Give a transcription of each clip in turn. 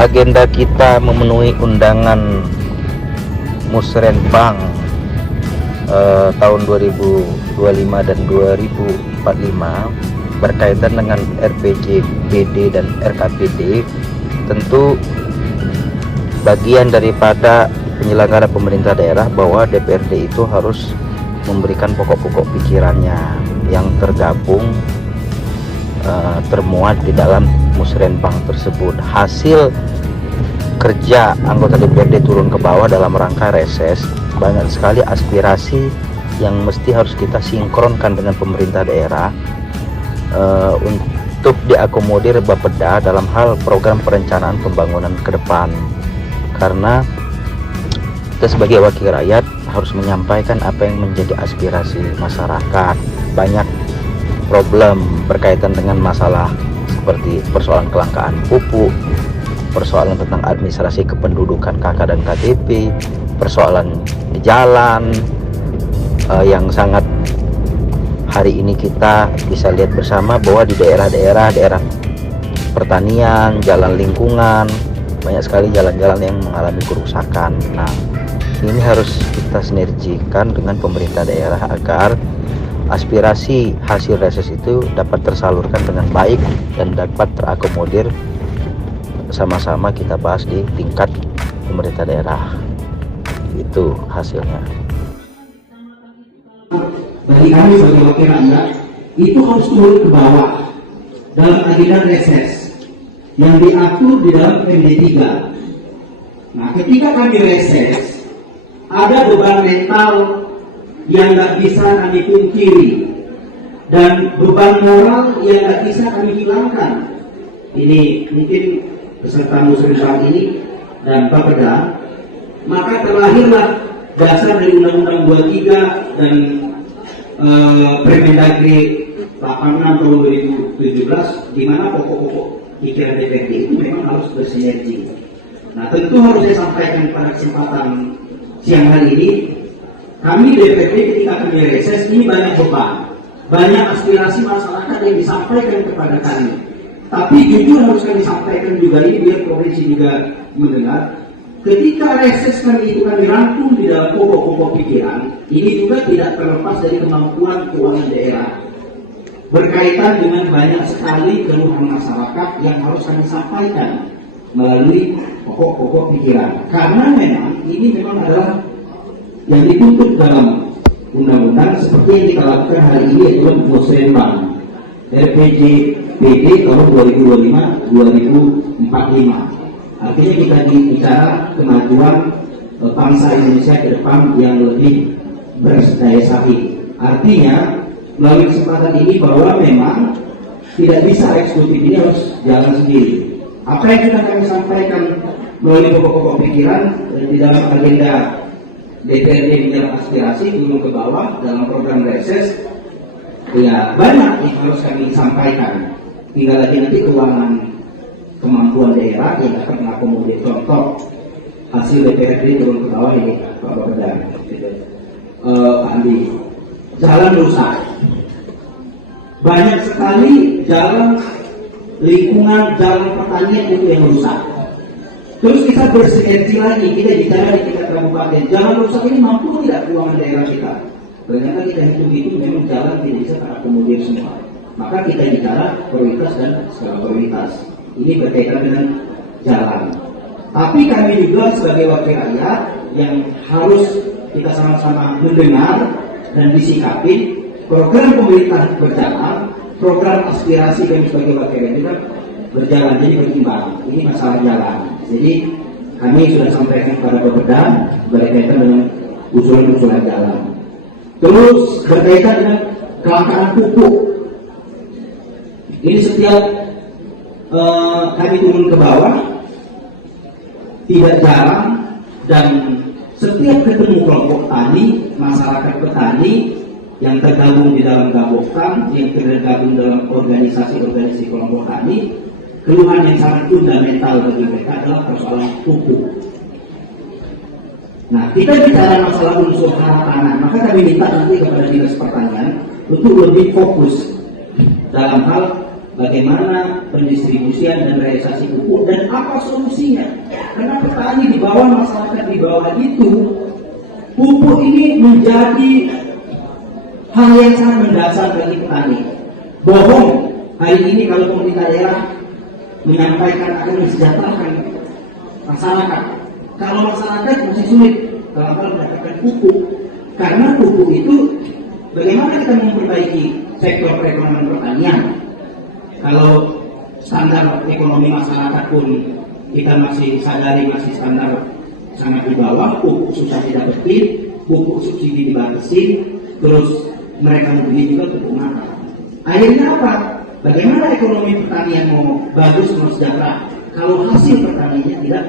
agenda kita memenuhi undangan Musrenbang tahun 2025 dan 2045 berkaitan dengan RPJPD dan RKPD. Tentu bagian daripada penyelenggara pemerintah daerah bahwa DPRD itu harus memberikan pokok-pokok pikirannya yang tergabung termuat di dalam Musrenbang tersebut. Hasil kerja anggota DPRD turun ke bawah dalam rangka reses, banyak sekali aspirasi yang mesti harus kita sinkronkan dengan pemerintah daerah untuk diakomodir Bapeda dalam hal program perencanaan pembangunan ke depan. Karena kita sebagai wakil rakyat harus menyampaikan apa yang menjadi aspirasi masyarakat. Banyak problem berkaitan dengan masalah seperti persoalan kelangkaan pupuk, persoalan tentang administrasi kependudukan KK dan KTP, persoalan jalan yang sangat hari ini kita bisa lihat bersama bahwa di daerah pertanian, jalan lingkungan, banyak sekali jalan-jalan yang mengalami kerusakan. Nah, ini harus kita sinergikan dengan pemerintah daerah agar aspirasi hasil reses itu dapat tersalurkan dengan baik dan dapat terakomodir sama-sama kita bahas di tingkat pemerintah daerah. Itu hasilnya. Bagi kami sebagai wakil rakyat itu harus turun ke bawah dalam agenda reses yang diatur di dalam MD3. Nah, ketika kami reses, ada beban mental yang nggak bisa kami pungkiri dan beban moral yang nggak bisa kami hilangkan. Ini mungkin peserta Musrenbang ini dan Bapeda, maka terlahirlah dasar dari Undang-Undang 23 dan Permendagri 86 tahun 2017, di mana pokok-pokok pikiran DPRD itu memang harus bersinergi. Nah, tentu harus saya sampaikan pada kesempatan siang hari ini, kami DPRD ketika kami reses ini banyak beban, banyak aspirasi masyarakat yang disampaikan kepada kami. Tapi jujur harus kami sampaikan juga ini biar provinsi juga mendengar. Ketika reses kami itu kami rangkum di dalam pokok-pokok pikiran, ini juga tidak terlepas dari kemampuan keuangan daerah. Berkaitan dengan banyak sekali keluhan masyarakat yang harus kami sampaikan melalui pokok-pokok pikiran. Karena memang ini memang adalah yang dituntut dalam undang-undang seperti yang kita lakukan hari ini, yaitu Musrenbang RPJPD tahun 2025-2045. Artinya kita bicara kemajuan bangsa Indonesia ke depan yang lebih berdaya saing. Artinya melalui kesempatan ini bahwa memang tidak bisa eksekutif ini harus jalan sendiri. Apa yang sudah kami sampaikan melalui pokok-pokok pikiran di dalam agenda DPRD menjelang aspirasi turun ke bawah dalam program reses, ya banyak yang harus kami sampaikan. Tinggal lagi nanti keuangan kemampuan daerah yang akan mengakomodir. Contoh hasil DPRD turun ke bawah ini Pak Bapeda, Pak Andi, jalan rusak, banyak sekali jalan lingkungan, jalan pertanian itu yang rusak. Terus kita bersinergi lagi, kita bicara di tingkat kabupaten, jalan rusak ini mampu tidak keuangan daerah kita? Ternyata kita hitung-hitung memang jalan tidak bisa terakomodir semua. Maka kita bicara prioritas dan skala prioritas. Ini berkaitan dengan jalan. Tapi kami juga sebagai wakil rakyat yang harus kita sama-sama mendengar dan disikapi program pemerintah berjalan, program aspirasi kami sebagai wakil rakyat juga berjalan, jadi berimbang. Ini masalah jalan. Jadi kami sudah sampaikan kepada Bapeda berkaitan dengan usulan-usulan jalan. Terus berkaitan dengan kelangkaan pupuk. Ini setiap kami turun ke bawah tidak jarang dan setiap ketemu kelompok tani, masyarakat petani yang tergabung di dalam Gaboktan, yang tergabung dalam organisasi kelompok tani, keluhan yang sangat fundamental bagi mereka adalah persoalan pupuk. Nah, kita bicara masalah unsur tanah, maka kami minta nanti kepada Dinas Pertanian untuk lebih fokus dalam hal bagaimana pendistribusian dan realisasi pupuk dan Apa solusinya? Karena petani di bawah, masyarakat di bawah itu, pupuk ini menjadi hal yang sangat mendasar bagi petani. Bohong hari ini kalau pemerintah daerah menyampaikan akan mensejahterakan masyarakat. Kalau masyarakat masih sulit dalam hal mendapatkan pupuk, karena pupuk itu bagaimana kita memperbaiki sektor perekonomian pertanian. Kalau standar ekonomi masyarakat pun kita masih sadari masih standar sangat di bawah, pupuk susah didapetin, pupuk subsidi dibatasi, terus mereka membeli juga pupuk mahal. Akhirnya apa? Bagaimana ekonomi pertanian mau bagus, mau sejahtera kalau hasil pertaniannya tidak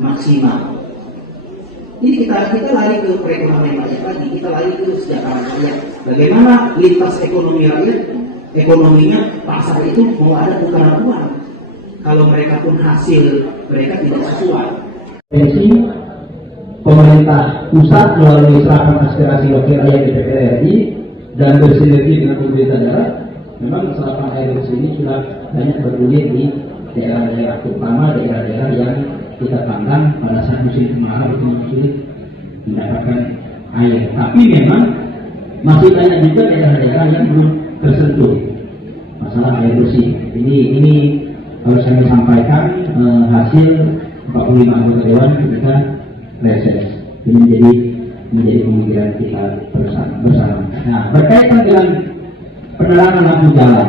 maksimal? Ini kita lari ke perekonomian rakyat lagi, kita lari ke kesejahteraan rakyat. Bagaimana lintas ekonomi rakyat, ekonominya pasar itu mau ada tukaran uang kalau mereka pun hasil mereka tidak sesuai. Pemerintah pusat melalui serapan aspirasi wakil rakyat di DPR RI dan bersinergi dengan pemerintah daerah, memang serapan air bersih ini sudah banyak bergulir di daerah-daerah, terutama daerah-daerah yang kita pandang pada saat musim kemarau itu sulit mendapatkan air. Tapi memang masih banyak juga daerah-daerah yang belum tersentuh masalah air bersih. Ini harus kami sampaikan hasil 45 anggota dewan kita reses. Ini menjadi pemikiran kita bersama. Nah, berkaitan dengan penerangan lampu jalan,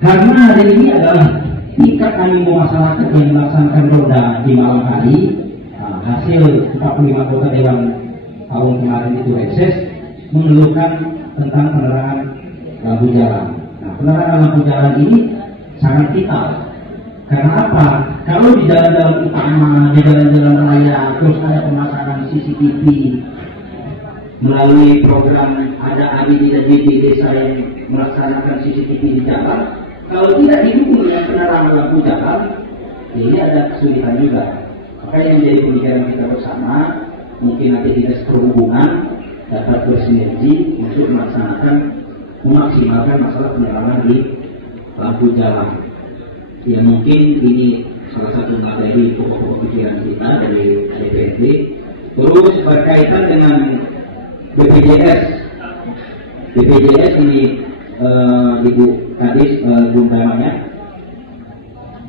karena hari ini adalah tingkat animo masyarakat yang melaksanakan roda di malam hari, hasil 45 anggota dewan tahun kemarin itu reses mengeluhkan tentang penerangan lampu jalan. Nah, penerangan lampu jalan ini sangat vital. Karena apa? Kalau di jalan-jalan utama, di jalan-jalan raya, terus ada pemasangan CCTV melalui program ada ADI dan DD desa yang melaksanakan CCTV di jalan, kalau tidak didukung dengan penerangan lampu jalan, ini ada kesulitan juga. Makanya menjadi pemikiran kita bersama, mungkin nanti dinas perhubungan dapat bersinergi untuk memaksimalkan masalah penerangan di lampu jalan. Ya mungkin ini salah satu materi pokok-pokok pikiran kita dari DPRD. Terus berkaitan dengan BPJS. BPJS ini Ibu Kadis Gundamannya.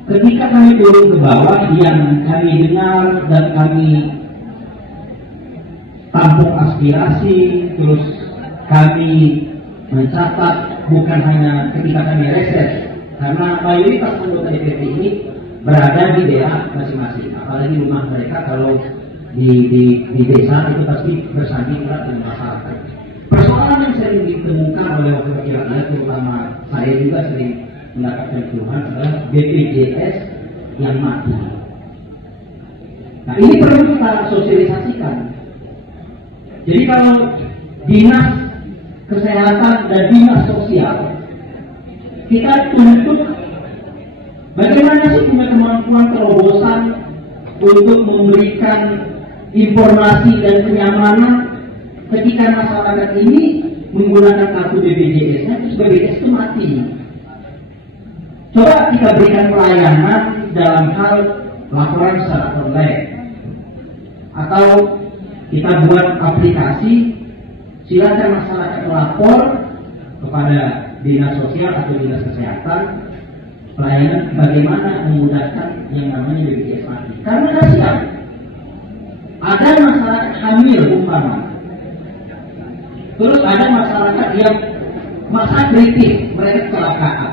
Ketika kami turun ke bawah, yang kami dengar dan kami tampung aspirasi, terus kami mencatat bukan hanya ketika kami reses, karena mayoritas anggota DPRD ini berada di daerah masing-masing, apalagi rumah mereka kalau di desa itu pasti bersanding erat dengan masyarakat. Persoalan yang sering ditemukan oleh wakil rakyat, terutama saya juga sering mendapatkan keluhan adalah BPJS yang mati. Nah, ini perlu kita sosialisasikan. Jadi kalau dinas kesehatan dan dinas sosial, kita tuntut bagaimana sih punya kemampuan terobosan untuk memberikan informasi dan kenyamanan ketika masyarakat ini menggunakan kartu BPJS-nya, terus BPJS itu mati. Coba kita berikan pelayanan dalam hal laporan secara online, atau kita buat aplikasi, silakan masyarakat melapor kepada dinas sosial atau dinas kesehatan pelayanan bagaimana memudahkan yang namanya BPJS mati. Karena kasihan, ada masyarakat hamil umpama, terus ada masyarakat yang masa kritis, mereka kecelakaan.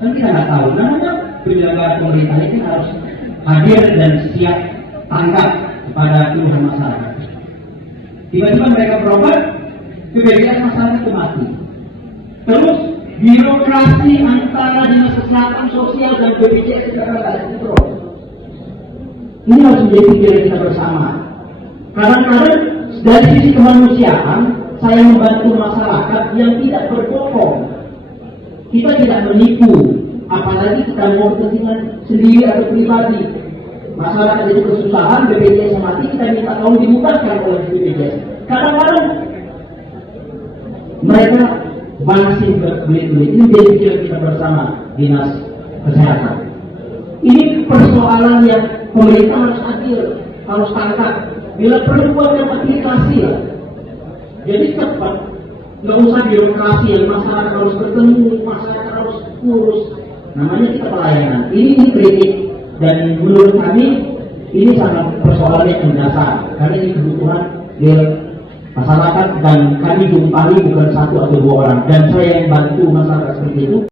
Kan kita nggak tahu, namanya penyelenggara pemerintah ini harus hadir dan siap tanggap kepada keluhan masyarakat. Tiba-tiba mereka berobat, BPJS masyarakat itu mati. Terus birokrasi antara dinas kesehatan sosial dan BPJS tidak ada kontrol. Ini harus menjadi pikiran kita bersama. Kadang-kadang dari sisi kemanusiaan, saya membantu masyarakat yang tidak berbohong. Kita tidak menipu, apalagi kita mau kepentingan sendiri atau pribadi. Masyarakat itu kesusahan, BPJS mati, kita minta tolong dimudahkan oleh BPJS. Kadang-kadang mereka masih berbelit-belit. Ini jadi pikiran kita bersama dinas kesehatan. Ini persoalan yang pemerintah harus adil, harus tangkap. Bila perlu buatkan aplikasi lah. Jadi cepat, nggak usah birokrasi yang masyarakat harus bertemu, masyarakat harus urus. Namanya kita pelayanan. Ini kritik dan menurut kami ini sangat persoalan yang mendasar karena ini kebutuhan real masyarakat dan kami jumpai bukan satu atau dua orang dan saya yang bantu masyarakat seperti itu.